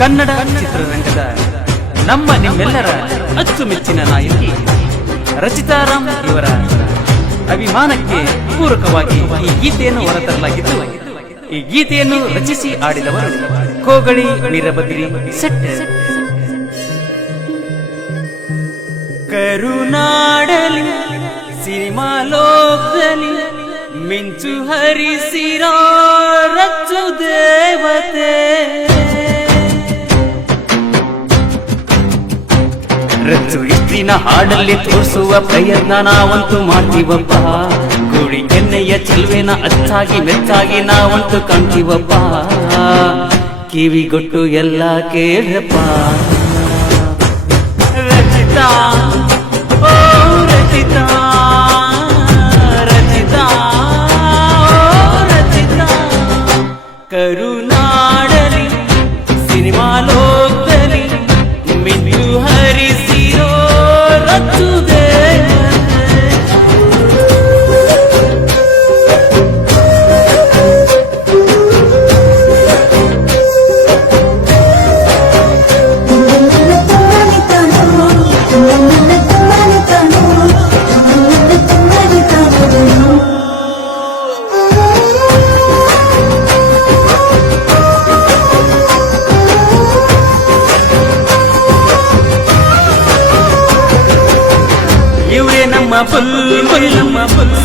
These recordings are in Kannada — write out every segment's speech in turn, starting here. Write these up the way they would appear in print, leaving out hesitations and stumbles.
ಕನ್ನಡ ಚಿತ್ರರಂಗದ ನಮ್ಮ ನಿಮ್ಮೆಲ್ಲರ ಅಚ್ಚುಮೆಚ್ಚಿನ ನಾಯಕಿ ರಚಿತಾರಾಮ್ ಇವರ ಅಭಿಮಾನಕ್ಕೆ ಪೂರಕವಾಗಿ ಈ ಗೀತೆಯನ್ನು ಹೊರತರಲಾಗಿದ್ದು, ಈ ಗೀತೆಯನ್ನು ರಚಿಸಿ ಆಡಿದವರು ಕೋಗಳಿ ವೀರಭದ್ರಿ ಶೆಟ್ಟರ್. ಕರುನಾಡಲಿ ಸಿನಿಮಾ ಲೋಕದಲ್ಲಿ ಮಿಂಚು ಹರಿಸಿರೋ ರಚ್ಚು ದೇವತೆ, ರಚ್ಚು ಇಷ್ಟಿನ ಹಾಡಲ್ಲಿ ತೋರಿಸುವ ಪ್ರಯತ್ನ ನಾವಂತೂ ಮಾಡ್ತೀವಪ್ಪ. ಗುಡಿ ಎಣ್ಣೆಯ ಚೆಲುವೆನ ಅಚ್ಚಾಗಿ ಮೆಚ್ಚಾಗಿ ನಾವಂತೂ ಕಾಣ್ತೀವಪ್ಪ. ಕಿವಿಗೊಟ್ಟು ಎಲ್ಲ ಕೇಳಪ್ಪ. ರಚಿತಾ ಓ ರಚಿತಾ, ರಚಿತಾ ಓ ರಚಿತಾ, ಕರುನಾಡಲಿ ಸಿನಿಮಾ ಲೋಕದಲ್ಲಿ ಮಿಂಚು ಹರಿಸಿರೋ ರಚ್ಚು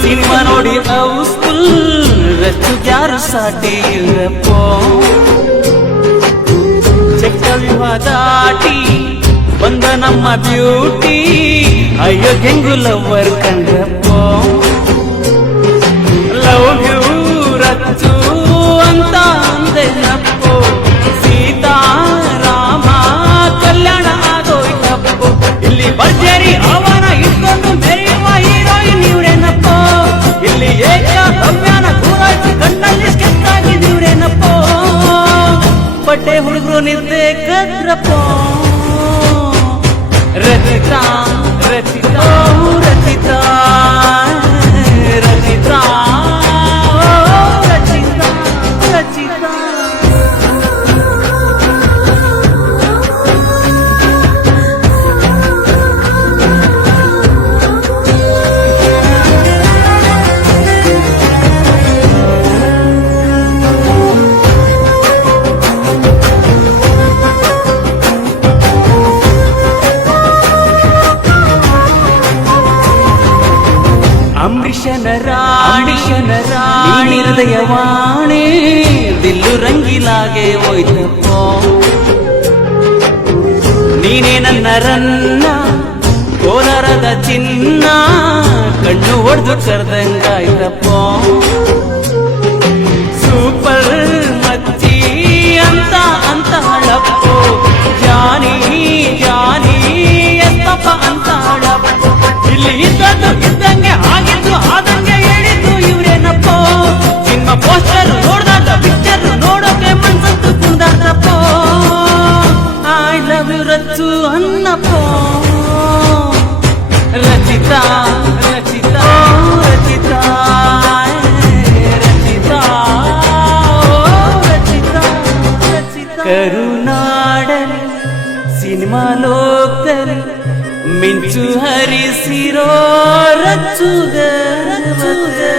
ಸಿನಿಮಾ ನೋಡಿ ಹೌಸ್ಫುಲ್, ರಚ್ಚು ಯಾರು ಸಾಟಿ ಇಲ್ಲಪ್ಪೋ. ಚಕ್ರವ್ಯೂಹ ದಾಟಿ ಬಂದ ನಮ್ಮ ಬ್ಯೂಟಿ, ಅಯ್ಯೋ ಹೆಂಗು ಲವರ್ ಕಂಡ್ರಪ್ಪೋ. ಲವ್ ಯು ರಚ್ಚು ಅಂತ ಅಂದೆನಪ್ಪೋ. ಸೀತಾ ರಾಮ ಕಲ್ಯಾಣ ಆಗೋಯ್ತಪ್ಪೋ. ಇಲ್ಲಿ ಭರ್ಜರಿ ಅವನ ಇಟ್ಕೊಂಡು ಮೆರೆಯುವ ಹೀರೋಯಿನ್ ಇವ್ರೇನಪ್ಪೋ. ಇಲ್ಲಿ ಏಕ ಗಮ್ಯಾನ ದೂರಾಯ್ತು ಕಣ್ಣಲ್ಲಿ ಸ್ಕೆಚ್ಚಾಗಿದ್ದೀವ್ರೇನಪ್ಪೋ. ಬಟ್ಟೆ ಹುಡುಗರು ನಿದ್ದೆ ಕದ್ರಪ್ಪೋ. ರಚಿತಾ ರಚಿತಾ ರಚಿತಾ ರಚಿತಾ ರಚಿತಾ ರಚಿತಾ. ಅಂಬರೀಷನ ರಾಣಿ ಹೃದಯವಾಣಿ, ದಿಲ್ಲು ರಂಗಿಲಾಗೆ ಹೋಯ್ತಪ್ಪೋ. ನೀನೇ ನನ್ನ ರನ್ನ ಕೋಲಾರದ ಚಿನ್ನ, ಕಣ್ಣು ಹೊಡೆದು ಕರೆದಂಗಾಯ್ತಪ್ಪೋ. ಸೂಪರ್ ಮಚ್ಚಿ ಅಂತ ಅಂತ ಹಳಪ್ಪೋ. ಜಾನಿ ಜಾನಿ ಎತ್ತಪ್ಪ ಅಂತ ಹಳಪ್ಪೋ. ಇಲ್ಲಿ ಇದ್ದದ್ದು ಇದ್ದಂಗೆ ಆಗಿದ್ದು ಆದಂಗೆ ಹೇಳಿದ್ದು ಇವ್ರೇನಪ್ಪೋ. ಸಿನಿಮಾ ಪೋಸ್ಟರ್ ನೋಡ್ದಾಗ ಪಿಕ್ಚರ್ ನೋಡೋಕೆ ಮನ್ಸಂತು ಕುಂದಾಡ್ತಪ್ಪೋ. ಐ ಲವ್ ಯು ರಚ್ಚು ಅನ್ನಪ್ಪೋ. ರಚಿತಾ ರಚಿತಾ ರಚಿತಾ ರಚಿತಾ ರಚಿತಾ ರಚಿತಾ. ಕರುನಾಡಲಿ ಸಿನಿಮಾ ಲೋಕದಲ್ಲಿ ಮಿಂಚು ಹರಿಸಿರೋ ರಚ್ಚು ದೇವತೆ.